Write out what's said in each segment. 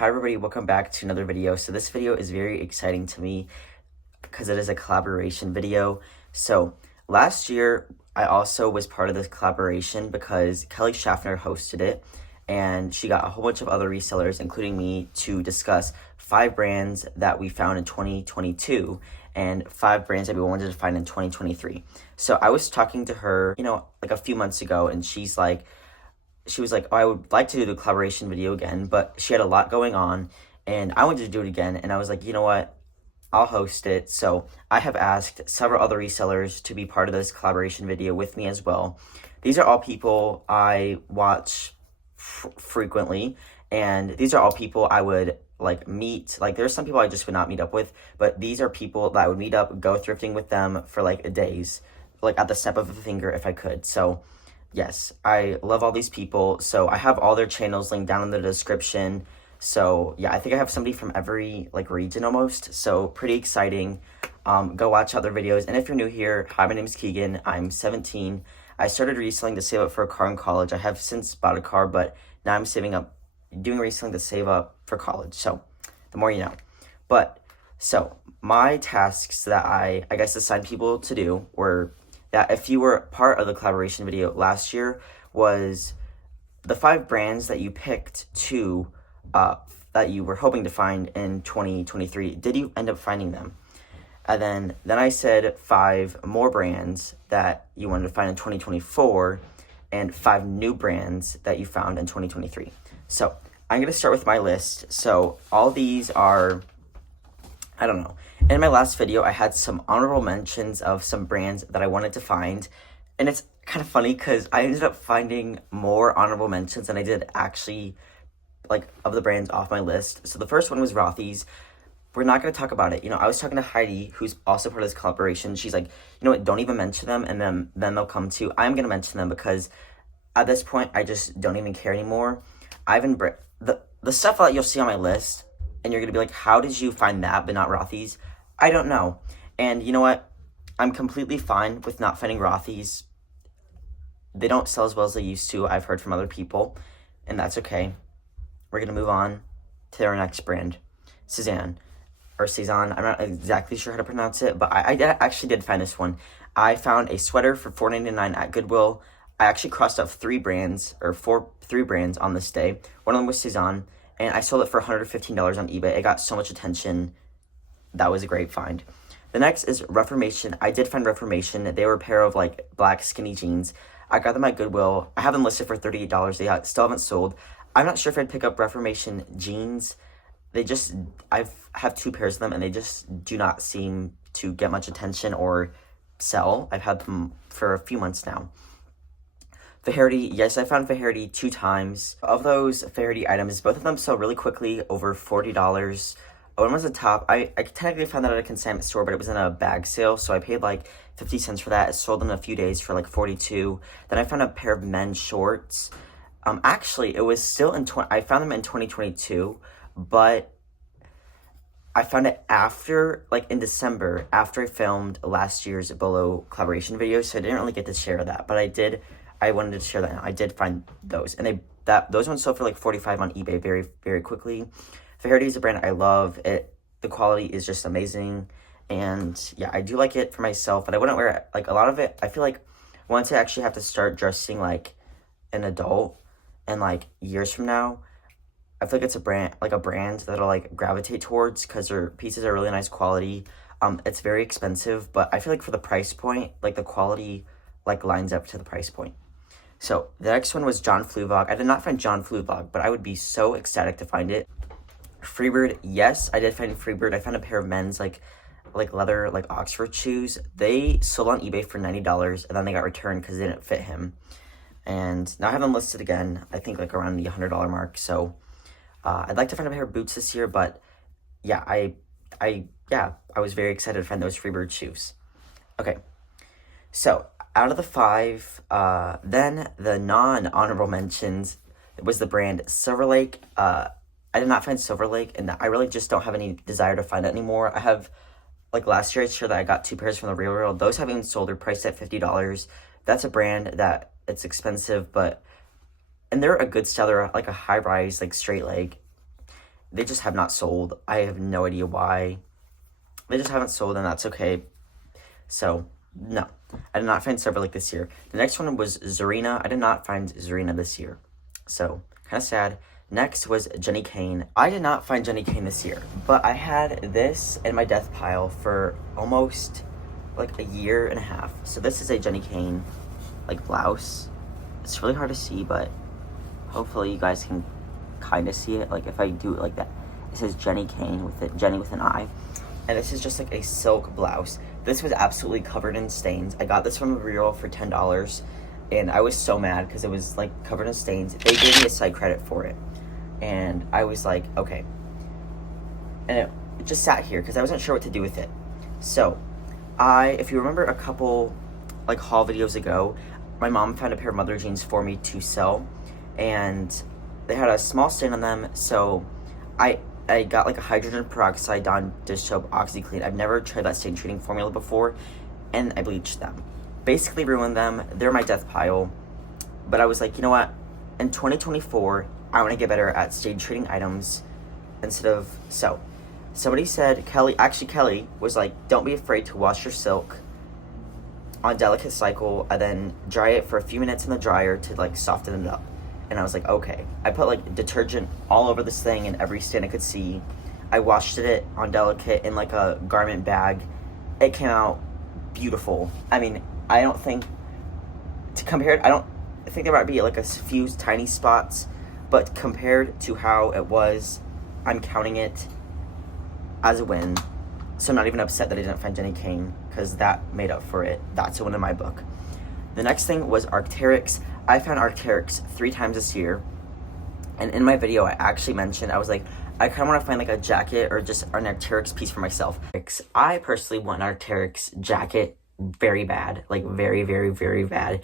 Hi everybody, welcome back to another video. So this video is very exciting to me because it is a collaboration video. So last year I also was part of this collaboration because Kelly Schaffner hosted it, and she got a whole bunch of other resellers, including me, to discuss 5 brands that we found in 2022 and 5 brands that we wanted to find in 2023. So I was talking to her, like a few months ago, and she was like, oh, I would like to do the collaboration video again, but she had a lot going on and I wanted to do it again. And I was like, you know what? I'll host it. So I have asked several other resellers to be part of this collaboration video with me as well. These are all people I watch frequently, and these are all people I would meet. There's some people I just would not meet up with, but these are people that I would meet up, go thrifting with them for days, at the snap of a finger if I could. So yes, I love all these people. So I have all their channels linked down in the description. So yeah, I think I have somebody from every region almost. So pretty exciting. Go watch other videos. And if you're new here, hi, my name is Keegan. I'm 17. I started reselling to save up for a car in college. I have since bought a car, but now I'm saving up, doing reselling to save up for college. So the more you know. But so my tasks that I guess assigned people to do were that if you were part of the collaboration video last year was the 5 brands that you picked to that you were hoping to find in 2023. Did you end up finding them? And then I said 5 more brands that you wanted to find in 2024 and 5 new brands that you found in 2023. So I'm going to start with my list. So all these are, I don't know. In my last video, I had some honorable mentions of some brands that I wanted to find. And it's kind of funny because I ended up finding more honorable mentions than I did actually, of the brands off my list. So the first one was Rothy's. We're not going to talk about it. I was talking to Heidi, who's also part of this collaboration. She's like, you know what, don't even mention them, and then they'll come to. I'm going to mention them because at this point, I just don't even care anymore. The stuff that you'll see on my list, and you're going to be like, how did you find that but not Rothy's? I don't know. And you know what? I'm completely fine with not finding Rothy's. They don't sell as well as they used to, I've heard from other people, and that's okay. We're going to move on to our next brand, Cezanne. Or Cezanne, I'm not exactly sure how to pronounce it, but I actually did find this one. I found a sweater for $4.99 at Goodwill. I actually crossed out 3 brands on this day. One of them was Cezanne, and I sold it for $115 on eBay. It got so much attention. That was a great find. The next is Reformation. I did find Reformation. They were a pair of black skinny jeans. I got them at Goodwill. I have them listed for $38. They still haven't sold. I'm not sure if I'd pick up Reformation jeans. I have 2 pairs of them, and they just do not seem to get much attention or sell. I've had them for a few months now. Faherty, yes, I found Faherty 2 times. Of those Faherty items, both of them sell really quickly, over $40. One was a top. I technically found that at a consignment store, but it was in a bag sale, so I paid 50 cents for that. It sold in a few days for $42. Then I found a pair of men's shorts. Actually, it was still I found them in 2022, but I found it after, in December, after I filmed last year's Bolo collaboration video, so I didn't really get to share that, but I wanted to share that now. I did find those, and those ones sold for $45 on eBay very, very quickly. Faherty is a brand I love. The quality is just amazing, and yeah, I do like it for myself, but I wouldn't wear it. A lot of it, I feel like once I actually have to start dressing like an adult, and years from now, I feel like it's a brand that'll gravitate towards because their pieces are really nice quality. It's very expensive, but I feel like for the price point, the quality lines up to the price point. So the next one was John Fluvog. I did not find John Fluvog, but I would be so ecstatic to find it. Freebird, yes, I did find Freebird. I found a pair of men's leather Oxford shoes. They sold on eBay for $90, and then they got returned because they didn't fit him. And now I have them listed again, I think around the $100 mark. So I'd like to find a pair of boots this year, but yeah, I was very excited to find those Freebird shoes. Okay, so out of the 5, then the non-honorable mentions was the brand Silver Lake. I did not find Silver Lake, and I really just don't have any desire to find it anymore. I have, last year I shared that I got 2 pairs from the Real World. Those haven't even sold. They're priced at $50. That's a brand that it's expensive, and they're a good style. They're a high-rise, straight leg. they just have not sold. I have no idea why. They just haven't sold, and that's okay. So, no. I did not find Cyberlink this year. The next one was Zarina. I did not find Zarina this year. So, kind of sad. Next was Jenny Kane. I did not find Jenny Kane this year, but I had this in my death pile for almost like a year and a half. So this is a Jenny Kane like blouse. It's really hard to see, but hopefully you guys can kind of see it. Like if I do it like that, it says Jenny Kane with it, Jenny with an I. And this is just like a silk blouse. This was absolutely covered in stains. I got this from a reroll for $10, and I was so mad because it was like covered in stains. They gave me a side credit for it, and I was like, okay. And it just sat here because I wasn't sure what to do with it. So if you remember a couple like haul videos ago, my mom found a pair of mother jeans for me to sell, and they had a small stain on them. So I got like a hydrogen peroxide Dawn dish soap OxyClean. I've never tried that stain treating formula before, and I bleached them. Basically ruined them. They're my death pile. But I was like, you know what? In 2024, I want to get better at stain treating items instead of so. Somebody said, Kelly was like, don't be afraid to wash your silk on delicate cycle and then dry it for a few minutes in the dryer to like soften it up. And I was like, okay. I put like detergent all over this thing in every stain I could see. I washed it on delicate in like a garment bag. It came out beautiful. I mean, I think there might be like a few tiny spots, but compared to how it was, I'm counting it as a win. So I'm not even upset that I didn't find Jenny Kane, because that made up for it. That's a win in my book. The next thing was Arc'teryx. I found Arc'teryx 3 times this year, and in my video I actually mentioned, I was like, I kind of want to find like a jacket or just an Arc'teryx piece for myself. I personally want an Arc'teryx jacket very bad, like very, very, very bad,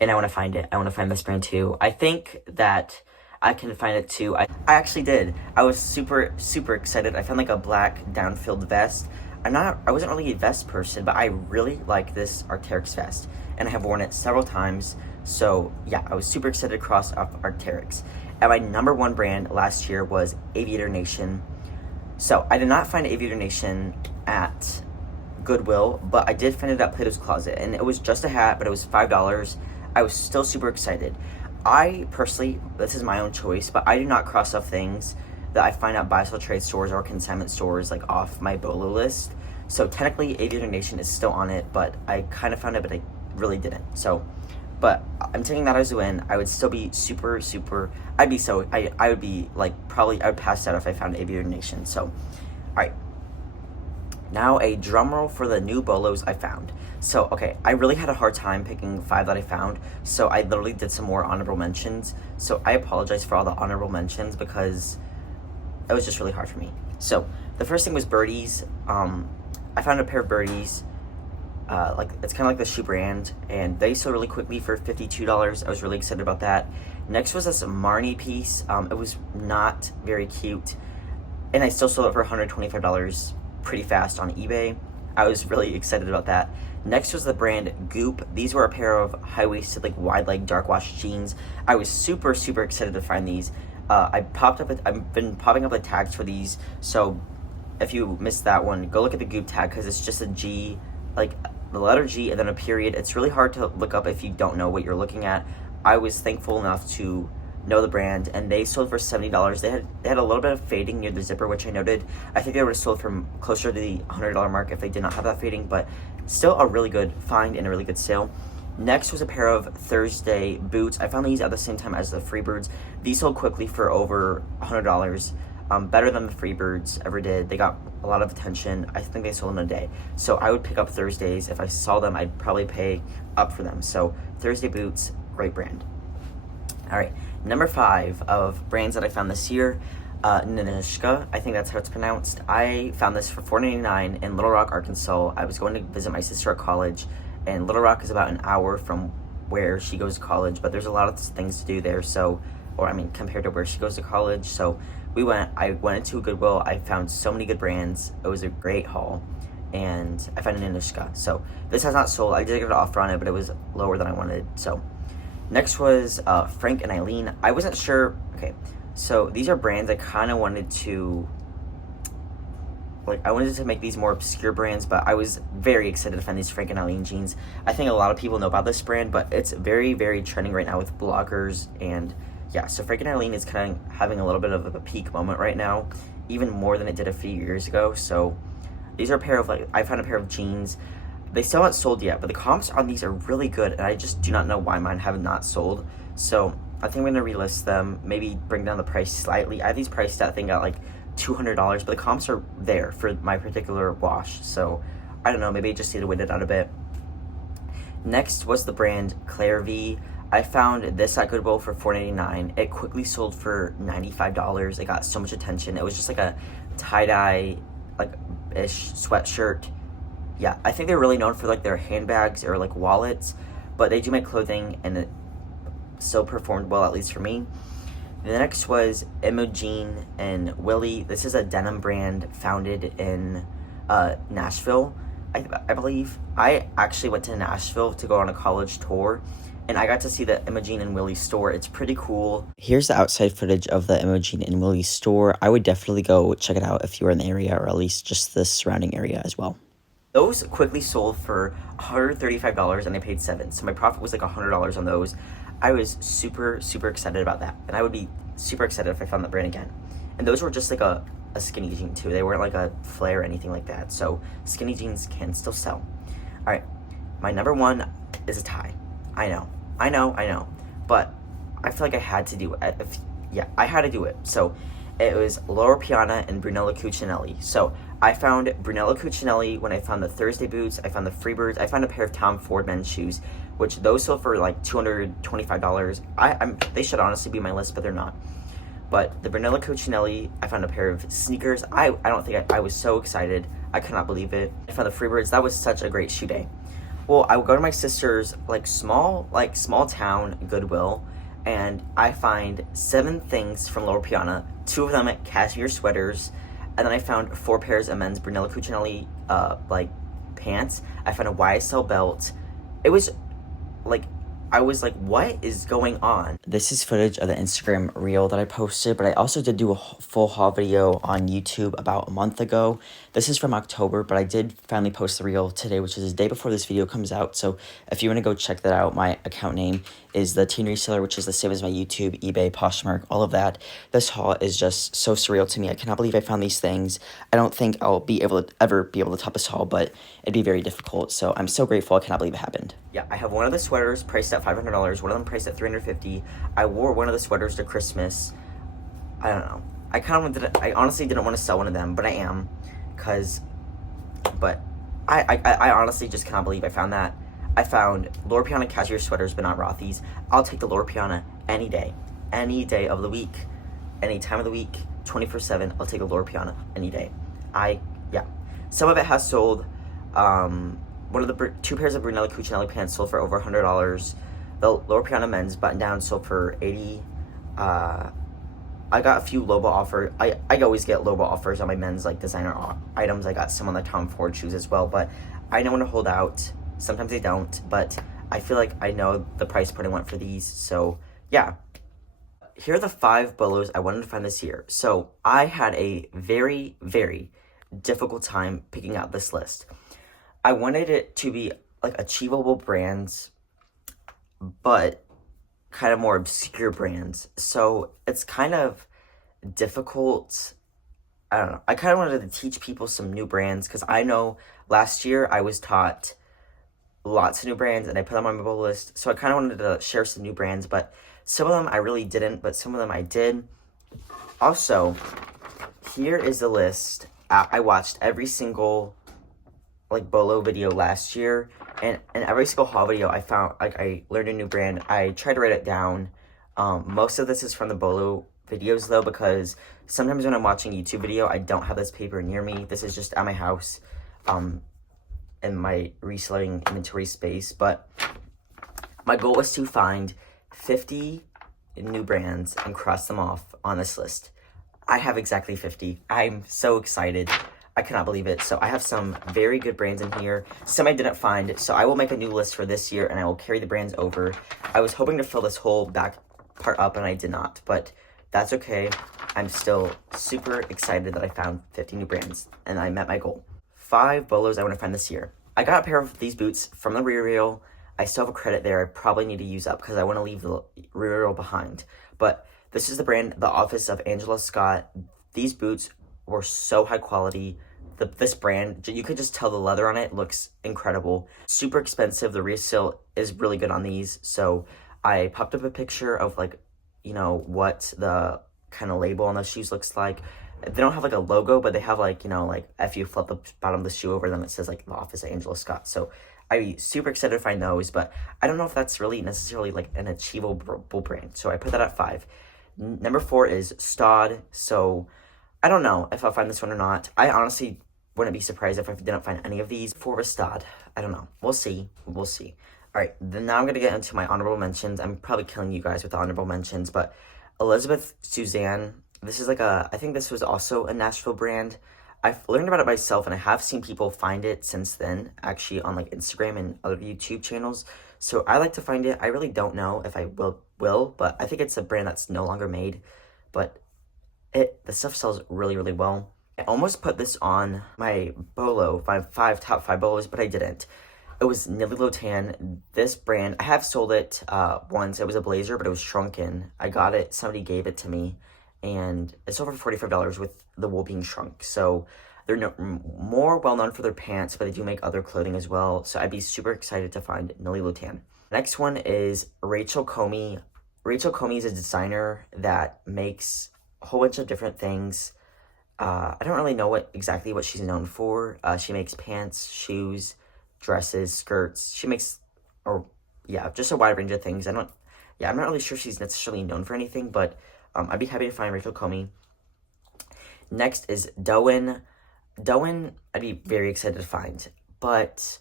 and I want to find it. I want to find this brand too. I think that I can find it too. I actually did. I was super, super excited. I found like a black down-filled vest. I wasn't really a vest person, but I really like this Arc'teryx vest, and I have worn it several times. So yeah, I was super excited to cross off Arc'teryx. And my number 1 brand last year was Aviator Nation. So I did not find Aviator Nation at Goodwill, but I did find it at Plato's Closet, and it was just a hat, but it was $5. I was still super excited. I personally, this is my own choice, but I do not cross off things that I find at buy-sell trade stores or consignment stores like off my Bolo list. So technically Aviator Nation is still on it, but I kind of found it, but I really didn't. So, but I'm taking that as a win. I would still be super, super, I would be like, probably, I would pass out if I found Aviator Nation. So, all right. Now a drum roll for the new Bolos I found. So, okay, I really had a hard time picking 5 that I found, so I literally did some more honorable mentions. So I apologize for all the honorable mentions because it was just really hard for me. So the first thing was Birdies. I found a pair of Birdies. Like it's kind of like the shoe brand, and they sold really quickly for $52. I was really excited about that. Next was this Marnie piece. It was not very cute, and I still sold it for $125 pretty fast on eBay. I was really excited about that. Next was the brand Goop. These were a pair of high-waisted, like wide-leg dark wash jeans. I was super, super excited to find these. I've been popping up like tags for these, so if you missed that one, go look at the Goop tag, because it's just a G, like the letter G and then a period. It's really hard to look up if you don't know what you're looking at. I was thankful enough to know the brand, and they sold for $70. They had a little bit of fading near the zipper, which I noted. I think they would have sold from closer to the $100 mark if they did not have that fading, but still a really good find and a really good sale. Next was a pair of Thursday boots. I found these at the same time as the Freebirds. These sold quickly for over $100, better than the Freebirds ever did. They got a lot of attention. I think they sold in a day. So I would pick up Thursdays. If I saw them, I'd probably pay up for them. So Thursday boots, great brand. All right, number 5 of brands that I found this year, Nanishka, I think that's how it's pronounced. I found this for $4.99 in Little Rock, Arkansas. I was going to visit my sister at college, and Little Rock is about an hour from where she goes to college, but there's a lot of things to do there, compared to where she goes to college. So I went into Goodwill. I found so many good brands. It was a great haul, and I found an Nanishka. So this has not sold. I did get an offer on it, but it was lower than I wanted. So next was Frank and Eileen. I wasn't sure. Okay, So these are brands I kind of wanted to, like, I wanted to make these more obscure brands, but I was very excited to find these Frank and Eileen jeans. I think a lot of people know about this brand, but it's very, very trending right now with bloggers. And yeah, so Frank and Eileen is kind of having a little bit of a peak moment right now, even more than it did a few years ago. So these are a pair of, like, I found a pair of jeans. They still haven't sold yet, but the comps on these are really good, and I just do not know why mine have not sold. So I think I'm going to relist them, maybe bring down the price slightly. I have these priced at, I think, at like $200, but the comps are there for my particular wash. So I don't know, maybe I just need to wait it out a bit. Next was the brand Claire V. I found this at Goodwill for $4.99. It quickly sold for $95. It got so much attention. It was just like a tie-dye, like, ish sweatshirt. Yeah, I think they're really known for, like, their handbags or, like, wallets, but they do make clothing, and it still performed well, at least for me. The next was Imogen and Willie. This is a denim brand founded in Nashville, I believe. I actually went to Nashville to go on a college tour, and I got to see the Imogen and Willie store. It's pretty cool. Here's the outside footage of the Imogen and Willie store. I would definitely go check it out if you were in the area, or at least just the surrounding area as well. Those quickly sold for $135, and I paid $7. So my profit was like $100 on those. I was super, super excited about that. And I would be super excited if I found that brand again. And those were just like a skinny jean too. They weren't like a flare or anything like that. So skinny jeans can still sell. All right, my number one is a tie. I know. But I feel like I had to do it. I had to do it. So it was Loro Piana and Brunello Cucinelli. So I found Brunello Cucinelli when I found the Thursday boots. I found the Freebirds. I found a pair of Tom Ford men's shoes, which those sold for like $225. They should honestly be my list, but they're not. But the Brunello Cucinelli, I found a pair of sneakers. I don't think I was so excited. I could not believe it. I found the Freebirds. That was such a great shoe day. Well, I would go to my sister's small town Goodwill, and I find 7 things from Loro Piana. 2 of them cashmere sweaters, and then I found 4 pairs of men's Brunello Cucinelli pants. I found a YSL belt. It was like, I was like, what is going on? This is footage of the Instagram reel that I posted, but I also did do a full haul video on YouTube about a month ago. This is from October, but I did finally post the reel today, which is the day before this video comes out. So if you want to go check that out, my account name is the Teen Reseller, which is the same as my YouTube, eBay, Poshmark, all of that. This haul is just so surreal to me. I cannot believe I found these things. I don't think I'll ever be able to top this haul, but it'd be very difficult. So I'm so grateful. I cannot believe it happened. Yeah, I have one of the sweaters priced at $500. One of them priced at $350. I wore one of the sweaters to Christmas. I don't know. I honestly didn't want to sell one of them, but I am, but I honestly just cannot believe I found that. I found Loro Piana cashmere sweaters, but not Rothy's. I'll take the Loro Piana any day of the week, any time of the week, 24/7. I'll take a Loro Piana any day. Some of it has sold. One of the 2 pairs of Brunello Cucinelli pants sold for over $100. The Loro Piana men's button down sold for $80. I got a few Lobo offers. I always get Lobo offers on my men's designer items. I got some on the Tom Ford shoes as well, but I know when to hold out. Sometimes I don't, but I feel like I know the price point I want for these. So yeah, here are the 5 Bolos I wanted to find this year. So I had a very, very difficult time picking out this list. I wanted it to be achievable brands, but kind of more obscure brands. So it's kind of difficult. I don't know. I kind of wanted to teach people some new brands, because I know last year I was taught lots of new brands and I put them on my Bolo list. So I kind of wanted to share some new brands, but some of them I really didn't, but some of them I did. Also, here is the list. I watched every single Bolo video last year, and in every single haul video I found I learned a new brand. I tried to write it down. Most of this is from the Bolo videos though, because sometimes when I'm watching a YouTube video I don't have this paper near me. This is just at my house in my reselling inventory space. But my goal was to find 50 new brands and cross them off on this list. I have exactly 50. I'm so excited. I cannot believe it. So I have some very good brands in here. Some I didn't find. So I will make a new list for this year, and I will carry the brands over. I was hoping to fill this whole back part up, and I did not. But that's okay. I'm still super excited that I found 50 new brands and I met my goal. 5 Bolos I want to find this year. I got a pair of these boots from the rear reel. I still have a credit there I probably need to use up because I want to leave the rear reel behind. But this is the brand, The Office of Angela Scott. These boots were so high quality. This brand, you could just tell the leather on it looks incredible. Super expensive. The resale is really good on these. So I popped up a picture of like, you know, what the kind of label on the shoes looks like. They don't have like a logo, but they have like, you know, like if you flip the bottom of the shoe over, then it says like The Office of Angela Scott. So I'd be super excited to find those, but I don't know if that's really necessarily like an achievable brand. So I put that at 5. Number 4 is Stod. So I don't know if I'll find this one or not. I honestly wouldn't be surprised if I didn't find any of these. 4 is Stod. I don't know. We'll see. We'll see. All right, then now I'm going to get into my honorable mentions. I'm probably killing you guys with the honorable mentions, but Elizabeth Suzanne, this is like I think this was also a Nashville brand. I've learned about it myself, and I have seen people find it since then, actually on like Instagram and other YouTube channels. So I like to find it. I really don't know if I will, but I think it's a brand that's no longer made, but the stuff sells really, really well. I almost put this on my Bolo, my top 5 Bolos, but I didn't. It was Nilly Lotan. This brand, I have sold it once. It was a blazer, but it was shrunken. I got it. Somebody gave it to me, and it's over $45 with the wool being shrunk. So they're more well-known for their pants, but they do make other clothing as well. So I'd be super excited to find Nilly Lotan. Next one is Rachel Comey. Rachel Comey is a designer that makes a whole bunch of different things. I don't really know exactly what she's known for. She makes pants, shoes, dresses, skirts. She makes, just a wide range of things. I'm not really sure she's necessarily known for anything, but I'd be happy to find Rachel Comey. Next is Doan. Doan, I'd be very excited to find, but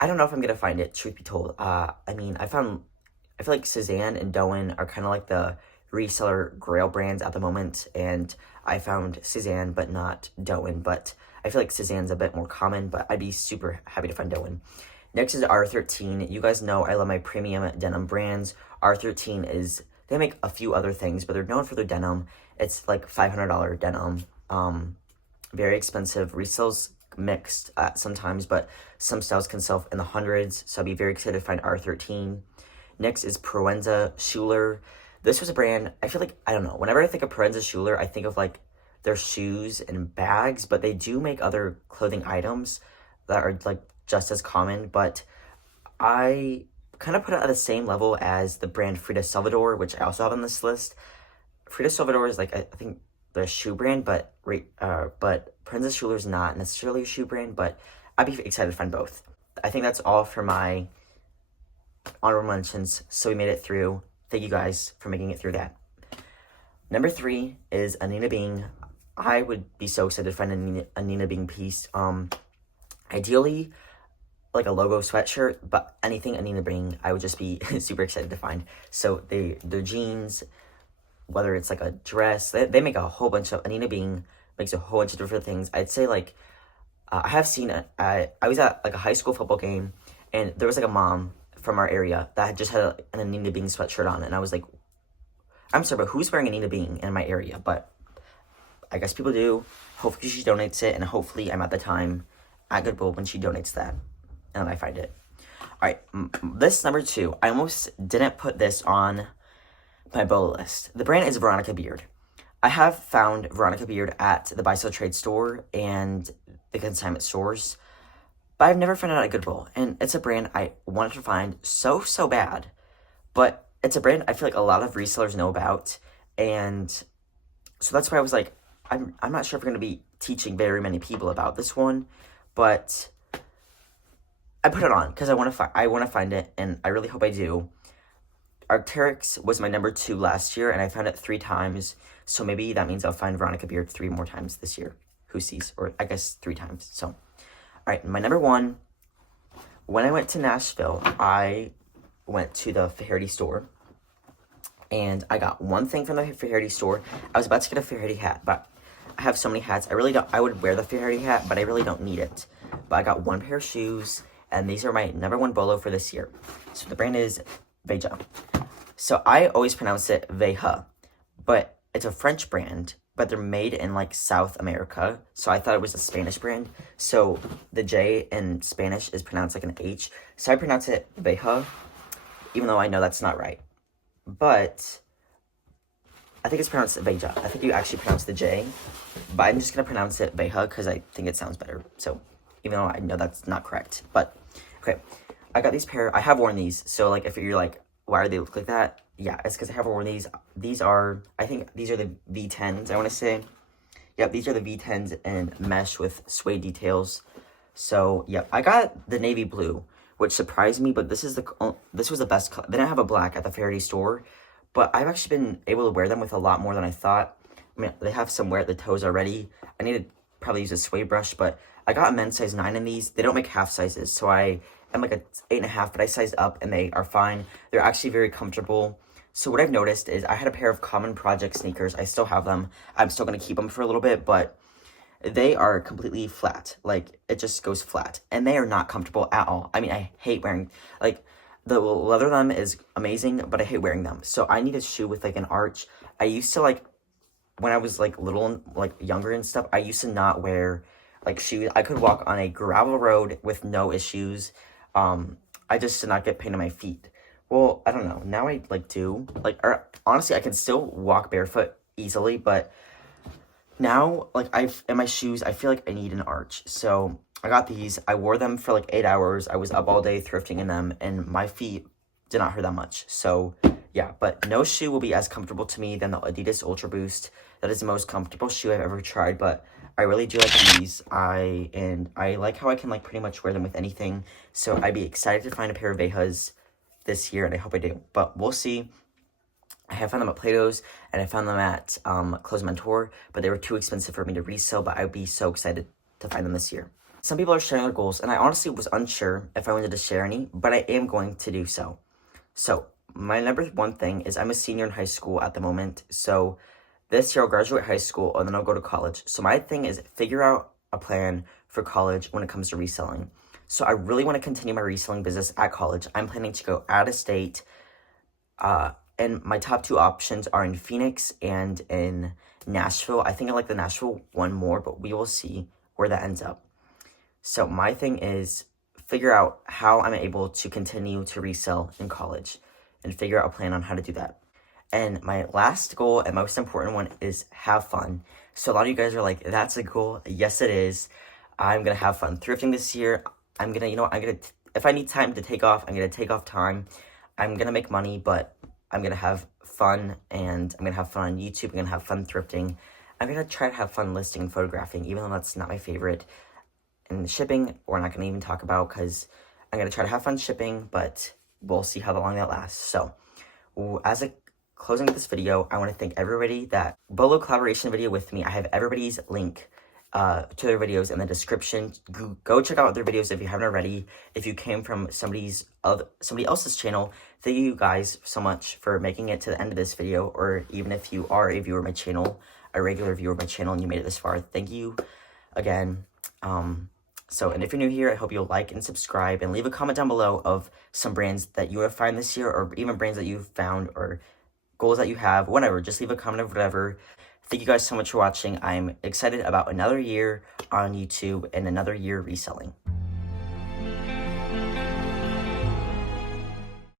I don't know if I'm gonna find it, truth be told. I feel like Suzanne and Doan are kind of like the reseller grail brands at the moment, and I found Suzanne but not Doan, but I feel like Suzanne's a bit more common, but I'd be super happy to find Doan. Next is R13. You guys know I love my premium denim brands. R13 they make a few other things, but they're known for their denim. It's like $500 denim. Very expensive. Resales mixed sometimes, but some styles can sell in the hundreds, so I'd be very excited to find R13. Next is Proenza Schuler. This was a brand, I feel like, I don't know, whenever I think of Proenza Schuler, I think of like their shoes and bags, but they do make other clothing items that are like just as common, but I kind of put it at the same level as the brand Frida Salvador, which I also have on this list. Frida Salvador is like, I think the shoe brand, but Proenza Schuler is not necessarily a shoe brand, but I'd be excited to find both. I think that's all for my honorable mentions, so we made it through. Thank you guys for making it through that. Number 3 is Anina Bing. I would be so excited to find a Nina Bing piece. Ideally, like a logo sweatshirt, but anything Anina Bing, I would just be super excited to find. So their jeans, whether it's like a dress, they make a whole bunch of, Anina Bing makes a whole bunch of different things. I'd say like, I have seen, I was at like a high school football game, and there was like a mom from our area that had just had an Anina Bing sweatshirt on, and I was like, I'm sorry, but who's wearing Anina Bing in my area? But I guess people do. Hopefully she donates it, and hopefully I'm at the time at Goodwill when she donates that, and I find it. All right, this number 2, I almost didn't put this on my Bolo list. The brand is Veronica Beard. I have found Veronica Beard at the Buy Sell Trade store and the consignment stores, but I've never found it at Goodwill, and it's a brand I wanted to find so bad, but it's a brand I feel like a lot of resellers know about, and so that's why I was like, I'm not sure if we're going to be teaching very many people about this one, but I put it on because I want to find it, and I really hope I do. Arc'teryx was my number 2 last year, and I found it 3 times, so maybe that means I'll find Veronica Beard 3 more times this year. Who sees? Or I guess 3 times. So, all right, my number 1, when I went to Nashville, I went to the Faherty store, and I got one thing from the Faherty store. I was about to get a Faherty hat, but I have so many hats. I would wear the Faherty hat, but I really don't need it. But I got one pair of shoes, and these are my number 1 Bolo for this year. So the brand is Veja. So I always pronounce it Veja, but it's a French brand, but they're made in like South America. So I thought it was a Spanish brand. So the J in Spanish is pronounced like an H. So I pronounce it Beja, even though I know that's not right. But I think it's pronounced Beja. I think you actually pronounce the J, but I'm just going to pronounce it Beja because I think it sounds better. So even though I know that's not correct. But okay, I got these pair. I have worn these. So like if you're like, why do they look like that? Yeah, it's because I have worn these. These are, I think these are the V10s, I want to say. Yep, these are the V10s in mesh with suede details. So, yep, I got the navy blue, which surprised me, but this was the best color. They didn't have a black at the Faraday store, but I've actually been able to wear them with a lot more than I thought. I mean, they have some wear at the toes already. I need to probably use a suede brush, but I got a men's size 9 in these. They don't make half sizes, so I'm like a 8.5, but I sized up and they are fine. They're actually very comfortable. So what I've noticed is I had a pair of Common Project sneakers. I still have them. I'm still going to keep them for a little bit, but they are completely flat. Like, it just goes flat. And they are not comfortable at all. I mean, I hate wearing, like, the leather on them is amazing, but I hate wearing them. So I need a shoe with, like, an arch. I used to, like, when I was, like, little and, like, younger and stuff, I used to not wear, like, shoes. I could walk on a gravel road with no issues. I just did not get pain in my feet. Well, I don't know. Now I, like, do. Like, or, honestly, I can still walk barefoot easily, but now, like, in my shoes, I feel like I need an arch. So, I got these. I wore them for, like, 8 hours. I was up all day thrifting in them, and my feet did not hurt that much. So, yeah. But no shoe will be as comfortable to me than the Adidas Ultra Boost. That is the most comfortable shoe I've ever tried, but I really do like these. I like how I can, like, pretty much wear them with anything. So, I'd be excited to find a pair of Vejas this year, and I hope I do, but we'll see. I have found them at Plato's, and I found them at Clothes Mentor, but they were too expensive for me to resell, but I would be so excited to find them this year. Some people are sharing their goals, and I honestly was unsure if I wanted to share any, but I am going to do so. So, my number one thing is I'm a senior in high school at the moment, so this year I'll graduate high school, and then I'll go to college. So my thing is figure out a plan for college when it comes to reselling. So I really want to continue my reselling business at college. I'm planning to go out of state, and my top 2 options are in Phoenix and in Nashville. I think I like the Nashville one more, but we will see where that ends up. So my thing is figure out how I'm able to continue to resell in college and figure out a plan on how to do that. And my last goal and most important one is have fun. So a lot of you guys are like, that's a goal. Yes, it is. I'm going to have fun thrifting this year. I'm going to, if I need time to take off, I'm going to take off time. I'm going to make money, but I'm going to have fun, and I'm going to have fun on YouTube. I'm going to have fun thrifting. I'm going to try to have fun listing and photographing, even though that's not my favorite. And shipping, we're not going to even talk about, because I'm going to try to have fun shipping, but we'll see how long that lasts. So, as a closing of this video, I want to thank everybody that Bolo Collaboration video with me. I have everybody's link to their videos in the description. Go check out their videos if you haven't already. If you came from somebody else's channel, thank you guys so much for making it to the end of this video, or even if you are a viewer of my channel, a regular viewer of my channel, and you made it this far, thank you again. And if you're new here, I hope you'll like and subscribe and leave a comment down below of some brands that you have found this year, or even brands that you've found, or goals that you have, whatever. Just leave a comment of whatever. Thank you guys so much for watching. I'm excited about another year on YouTube and another year reselling.